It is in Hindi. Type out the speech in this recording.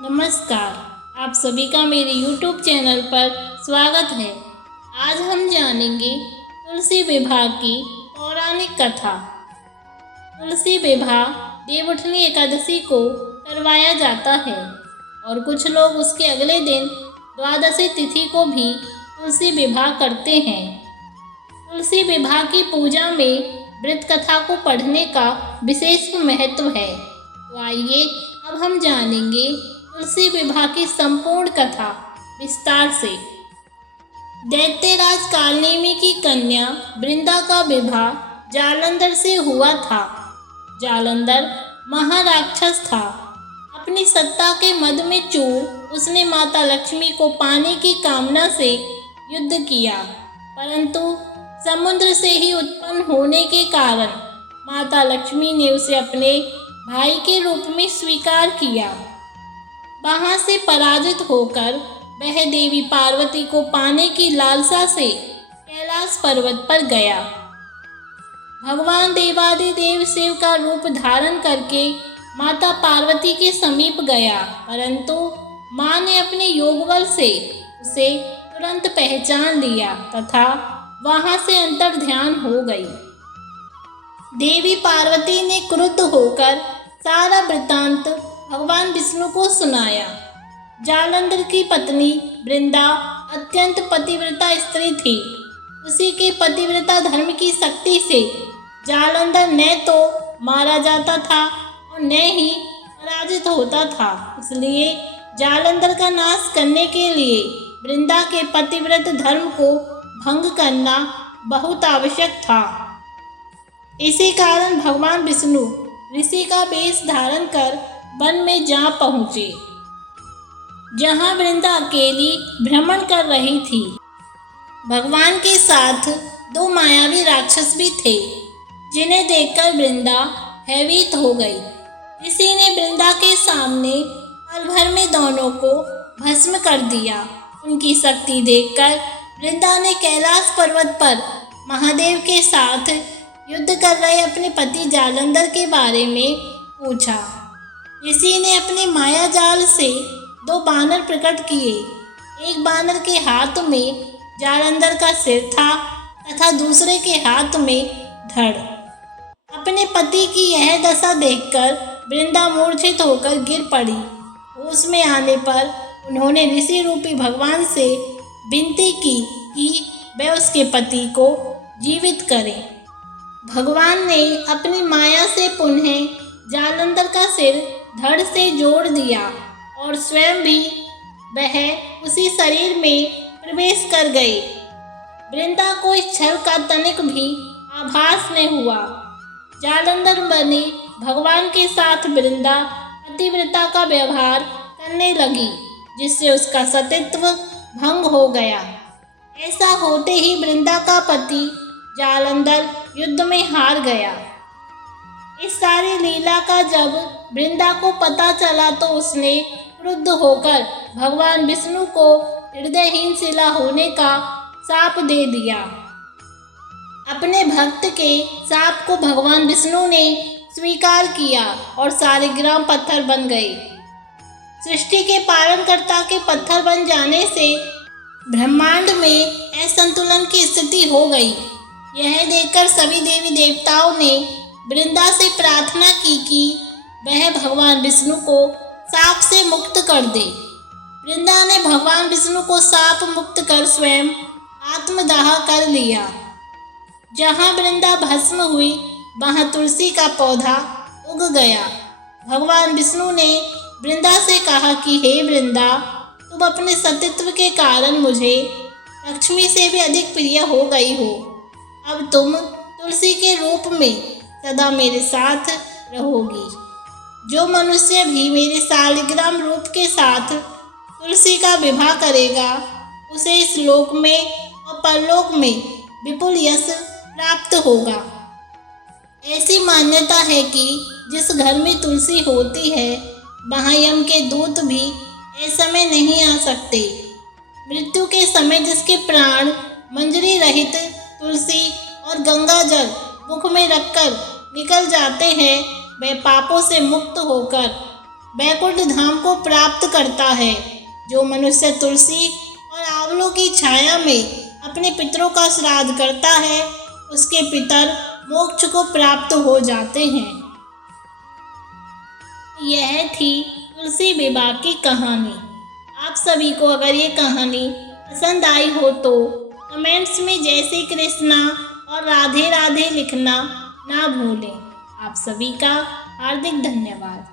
नमस्कार। आप सभी का मेरे YouTube चैनल पर स्वागत है। आज हम जानेंगे तुलसी विवाह की पौराणिक कथा। तुलसी विवाह देवउठनी एकादशी को करवाया जाता है और कुछ लोग उसके अगले दिन द्वादशी तिथि को भी तुलसी विवाह करते हैं। तुलसी विवाह की पूजा में व्रत कथा को पढ़ने का विशेष महत्व है। तो आइए अब हम जानेंगे तुलसी विवाह की संपूर्ण कथा विस्तार से। दैत्यराज कालनेमि की कन्या वृंदा का विवाह जालंधर से हुआ था। जालंधर महाराक्षस था। अपनी सत्ता के मद में चूर उसने माता लक्ष्मी को पाने की कामना से युद्ध किया, परंतु समुद्र से ही उत्पन्न होने के कारण माता लक्ष्मी ने उसे अपने भाई के रूप में स्वीकार किया। वहां से पराजित होकर वह देवी पार्वती को पाने की लालसा से कैलाश पर्वत पर गया। भगवान देवादिदेव शिव का रूप धारण करके माता पार्वती के समीप गया, परंतु मां ने अपने योगबल से उसे तुरंत पहचान लिया तथा वहां से अंतर्ध्यान हो गई। देवी पार्वती ने क्रुद्ध होकर सारा वृत्तांत भगवान विष्णु को सुनाया। जालंधर की पत्नी वृंदा अत्यंत पतिव्रता स्त्री थी। उसी के पतिव्रता धर्म की शक्ति से जालंधर न तो मारा जाता था और न ही पराजित होता था। इसलिए जालंधर का नाश करने के लिए वृंदा के पतिव्रत धर्म को भंग करना बहुत आवश्यक था। इसी कारण भगवान विष्णु ऋषि का वेश धारण कर वन में जा पहुँचे, जहाँ वृंदा अकेली भ्रमण कर रही थी। भगवान के साथ दो मायावी राक्षस भी थे, जिन्हें देखकर वृंदा भयभीत हो गई। ऋषि ने वृंदा के सामने पल भर में दोनों को भस्म कर दिया। उनकी शक्ति देखकर वृंदा ने कैलाश पर्वत पर महादेव के साथ युद्ध कर रहे अपने पति जालंधर के बारे में पूछा। ऋषि ने अपने माया जाल से दो बानर प्रकट किए। एक बानर के हाथ में जालंधर का सिर था तथा दूसरे के हाथ में धड़। अपने पति की यह दशा देखकर वृंदा मूर्छित होकर गिर पड़ी। होश में आने पर उन्होंने ऋषि रूपी भगवान से विनती की कि वह उसके पति को जीवित करें। भगवान ने अपनी माया से पुनः जालंधर का सिर धड़ से जोड़ दिया और स्वयं भी वह उसी शरीर में प्रवेश कर गए। वृंदा को इस छल का तनिक भी आभास नहीं हुआ। जालंधर बने भगवान के साथ वृंदा पतिव्रता का व्यवहार करने लगी, जिससे उसका सतीत्व भंग हो गया। ऐसा होते ही वृंदा का पति जालंधर युद्ध में हार गया। इस सारी लीला का जब वृंदा को पता चला तो उसने क्रुद्ध होकर भगवान विष्णु को हृदयहीन शिला होने का शाप दे दिया। अपने भक्त के शाप को भगवान विष्णु ने स्वीकार किया और सारे ग्राम पत्थर बन गए। सृष्टि के पालनकर्ता के पत्थर बन जाने से ब्रह्मांड में असंतुलन की स्थिति हो गई। यह देखकर सभी देवी देवताओं ने वृंदा से प्रार्थना की कि वह भगवान विष्णु को शाप से मुक्त कर दे। वृंदा ने भगवान विष्णु को शाप मुक्त कर स्वयं आत्मदाह कर लिया। जहाँ वृंदा भस्म हुई वहाँ तुलसी का पौधा उग गया। भगवान विष्णु ने वृंदा से कहा कि हे वृंदा, तुम अपने सतीत्व के कारण मुझे लक्ष्मी से भी अधिक प्रिय हो गई हो। अब तुम तुलसी के रूप में सदा मेरे साथ रहोगी। जो मनुष्य भी मेरे शालिग्राम रूप के साथ तुलसी का विवाह करेगा, उसे इस लोक में और परलोक में विपुल यश प्राप्त होगा। ऐसी मान्यता है कि जिस घर में तुलसी होती है, वहाँ यम के दूत भी असमय नहीं आ सकते। मृत्यु के समय जिसके प्राण मंजरी रहित तुलसी और गंगा जल मुख में रखकर निकल जाते हैं, वह पापों से मुक्त होकर बैकुंठ धाम को प्राप्त करता है। जो मनुष्य तुलसी और आंवलों की छाया में अपने पितरों का श्राद्ध करता है, उसके पितर मोक्ष को प्राप्त हो जाते हैं। यह थी तुलसी विवाह की कहानी। आप सभी को अगर ये कहानी पसंद आई हो तो कमेंट्स में जय श्री कृष्णा और राधे राधे लिखना ना भूलें। आप सभी का हार्दिक धन्यवाद।